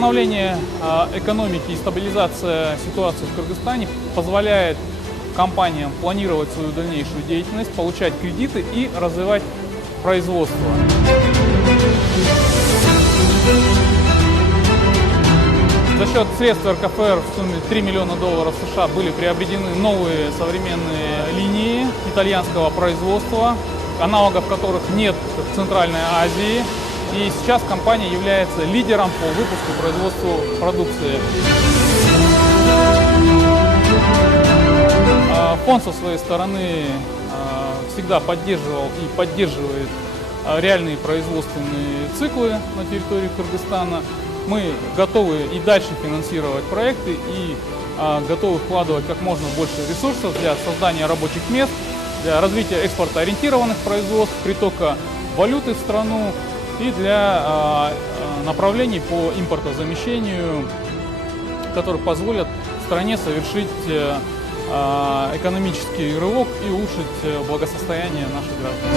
Восстановление экономики и стабилизация ситуации в Кыргызстане позволяет компаниям планировать свою дальнейшую деятельность, получать кредиты и развивать производство. За счет средств РКФР в сумме $3 миллиона США были приобретены новые современные линии итальянского производства, аналогов которых нет в Центральной Азии. И сейчас компания является лидером по выпуску и производству продукции. Фонд со своей стороны всегда поддерживал и поддерживает реальные производственные циклы на территории Кыргызстана. Мы готовы и дальше финансировать проекты и готовы вкладывать как можно больше ресурсов для создания рабочих мест, для развития экспортоориентированных производств, притока валюты в страну и для направлений по импортозамещению, которые позволят стране совершить экономический рывок и улучшить благосостояние наших граждан.